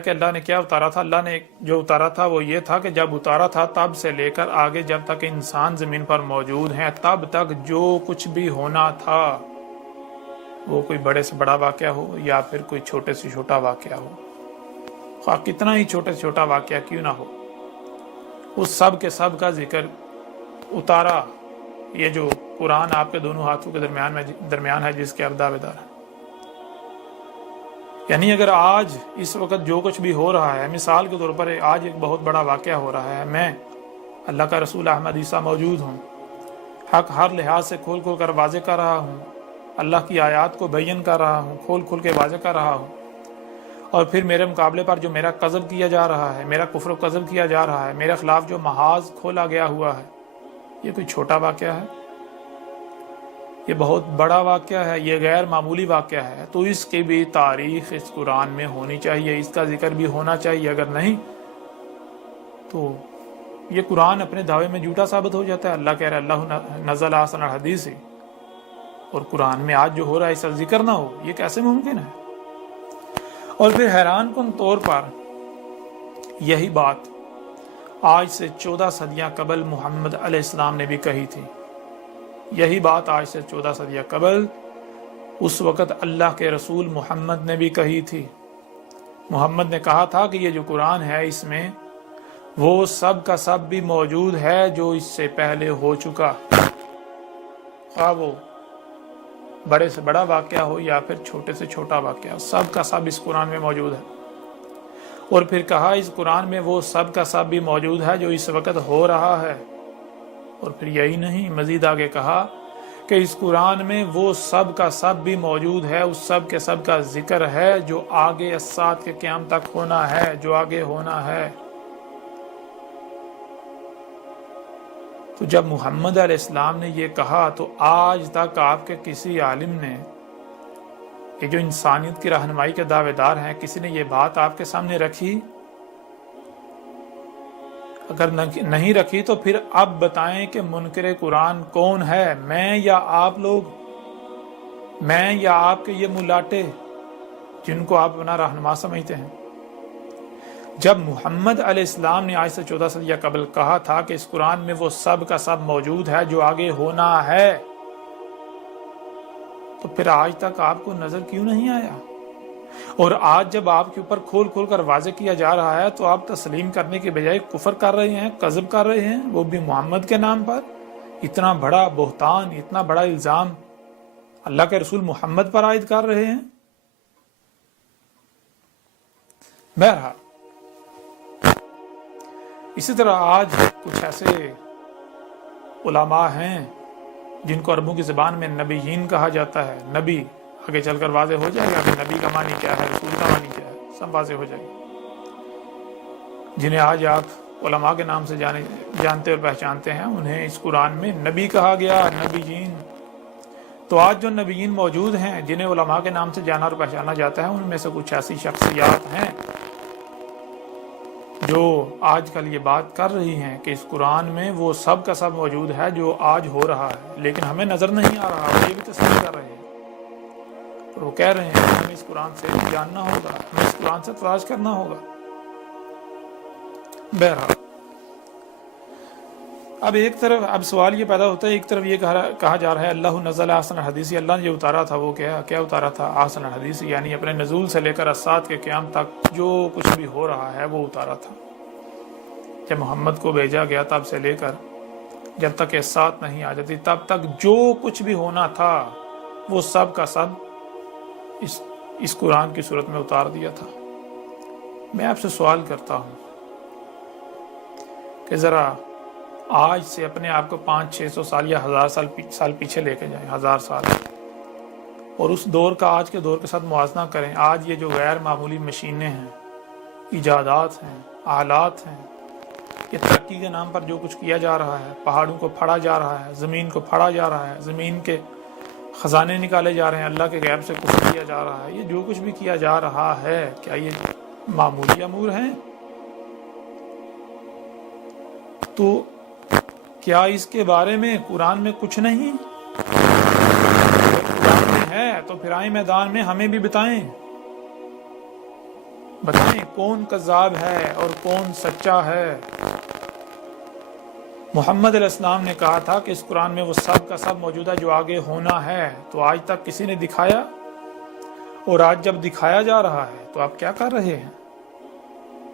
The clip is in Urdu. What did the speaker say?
کہ اللہ نے کیا اتارا تھا؟ اللہ نے جو اتارا تھا وہ یہ تھا کہ جب اتارا تھا تب سے لے کر آگے جب تک انسان زمین پر موجود ہیں تب تک جو کچھ بھی ہونا تھا وہ کوئی بڑے سے بڑا واقعہ ہو یا پھر کوئی چھوٹے سے چھوٹا واقعہ ہو، خواہ کتنا ہی چھوٹے سے چھوٹا واقعہ کیوں نہ ہو، اس سب کے سب کا ذکر اتارا یہ جو قرآن آپ کے دونوں ہاتھوں کے درمیان ہے جس کے آپ دعوے دار ہیں۔ یعنی اگر آج اس وقت جو کچھ بھی ہو رہا ہے، مثال کے طور پر آج ایک بہت بڑا واقعہ ہو رہا ہے، میں اللہ کا رسول احمد عیسیٰ موجود ہوں، حق ہر لحاظ سے کھول کھول کر واضح کر رہا ہوں، اللہ کی آیات کو بیان کر رہا ہوں، کھول کھول کے واضح کر رہا ہوں، اور پھر میرے مقابلے پر جو میرا قذف کیا جا رہا ہے، میرا کفر و قذف کیا جا رہا ہے، میرے خلاف جو محاذ کھولا گیا ہوا ہے، یہ کوئی چھوٹا واقعہ ہے؟ یہ بہت بڑا واقعہ ہے، یہ غیر معمولی واقعہ ہے، تو اس کی بھی تاریخ اس قرآن میں ہونی چاہیے، اس کا ذکر بھی ہونا چاہیے، اگر نہیں تو یہ قرآن اپنے دعوے میں جھوٹا ثابت ہو جاتا ہے۔ اللہ کہہ رہا ہے اللہ نزل احسن الحدیث، اور قرآن میں آج جو ہو رہا ہے اس کا ذکر نہ ہو، یہ کیسے ممکن ہے؟ اور پھر حیران کن طور پر یہی بات آج سے 14 صدیاں قبل محمد علیہ السلام نے بھی کہی تھی، یہی بات آج سے 14 صدیاں قبل اس وقت اللہ کے رسول محمد نے بھی کہی تھی۔ محمد نے کہا تھا کہ یہ جو قرآن ہے اس میں وہ سب کا سب بھی موجود ہے جو اس سے پہلے ہو چکا، خواہ وہ بڑے سے بڑا واقعہ ہو یا پھر چھوٹے سے چھوٹا واقعہ، سب کا سب اس قرآن میں موجود ہے۔ اور پھر کہا اس قرآن میں وہ سب کا سب بھی موجود ہے جو اس وقت ہو رہا ہے، اور پھر یہی نہیں، مزید آگے کہا کہ اس قرآن میں وہ سب کا سب بھی موجود ہے، اس سب کے سب کا ذکر ہے جو آگے الساعت کے قیام تک ہونا ہے، جو آگے ہونا ہے۔ تو جب محمد علیہ السلام نے یہ کہا تو آج تک آپ کے کسی عالم نے، یہ جو انسانیت کی رہنمائی کے دعوے دار ہیں، کسی نے یہ بات آپ کے سامنے رکھی؟ اگر نہیں رکھی تو پھر اب بتائیں کہ منکر قرآن کون ہے، میں یا آپ لوگ، میں یا آپ کے یہ ملاٹے جن کو آپ اپنا رہنما سمجھتے ہیں؟ جب محمد علیہ السلام نے آج سے 14 صدیہ قبل کہا تھا کہ اس قرآن میں وہ سب کا سب موجود ہے جو آگے ہونا ہے، تو پھر آج تک آپ کو نظر کیوں نہیں آیا؟ اور آج جب آپ کے اوپر کھول کھول کر واضح کیا جا رہا ہے تو آپ تسلیم کرنے کے بجائے کفر کر رہے ہیں، کذب کر رہے ہیں، وہ بھی محمد کے نام پر۔ اتنا بڑا بہتان، اتنا بڑا الزام اللہ کے رسول محمد پر عائد کر رہے ہیں۔ بہرحال اسی طرح آج کچھ ایسے علماء ہیں جن کو عربوں کی زبان میں نبیین کہا جاتا ہے۔ نبی آگے چل کر واضح ہو جائے گا کہ نبی کا معنی کیا ہے، رسول کا معنی کیا ہے، سب واضح ہو جائے گا۔ جنہیں آج آپ علماء کے نام سے جانتے اور پہچانتے ہیں، انہیں اس قرآن میں نبی کہا گیا، نبیین۔ تو آج جو نبیین موجود ہیں جنہیں علماء کے نام سے جانا اور پہچانا جاتا ہے، ان میں سے کچھ ایسی شخصیات ہیں جو آج کل یہ بات کر رہی ہیں کہ اس قرآن میں وہ سب کا سب موجود ہے جو آج ہو رہا ہے، لیکن ہمیں نظر نہیں آ رہا، وہ یہ بھی تسلیم کر رہے ہیں۔ اور وہ کہہ رہے ہیں کہ ہمیں اس قرآن سے جاننا ہوگا، ہمیں اس قرآن سے تلاش کرنا ہوگا۔ بہرحال اب سوال یہ پیدا ہوتا ہے، ایک طرف یہ کہا جا رہا ہے اللہ نزل احسن الحدیث، اللہ نے جو اتارا تھا وہ کیا اتارا تھا؟ احسن الحدیث، یعنی اپنے نزول سے لے کر الساعت کے قیام تک جو کچھ بھی ہو رہا ہے وہ اتارا تھا۔ جب محمد کو بھیجا گیا تب سے لے کر جب تک الساعت نہیں آ جاتی تب تک جو کچھ بھی ہونا تھا وہ سب کا سب اس قرآن کی صورت میں اتار دیا تھا۔ میں آپ سے سوال کرتا ہوں کہ ذرا آج سے اپنے آپ کو 500-600 سال یا 1000 سال پیچھے لے کے جائیں، 1000 سال، اور اس دور کا آج کے دور کے ساتھ موازنہ کریں۔ آج یہ جو غیر معمولی مشینیں ہیں، ایجادات ہیں، آلات ہیں، یہ ترقی کے نام پر جو کچھ کیا جا رہا ہے، پہاڑوں کو پھاڑا جا رہا ہے، زمین کو پھاڑا جا رہا ہے، زمین کے خزانے نکالے جا رہے ہیں، اللہ کے غیب سے کفر کیا جا رہا ہے، یہ جو کچھ بھی کیا جا رہا ہے، کیا یہ معمولی امور ہیں؟ تو کیا اس کے بارے میں قرآن میں کچھ نہیں؟ اگر قرآن میں ہے تو پھر آئیں میدان میں ہمیں بھی بتائیں۔ بتائیں کون کذاب ہے اور کون سچا ہے؟ محمد علیہ السلام نے کہا تھا کہ اس قرآن میں وہ سب کا سب موجود ہے جو آگے ہونا ہے، تو آج تک کسی نے دکھایا؟ اور آج جب دکھایا جا رہا ہے تو آپ کیا کر رہے ہیں؟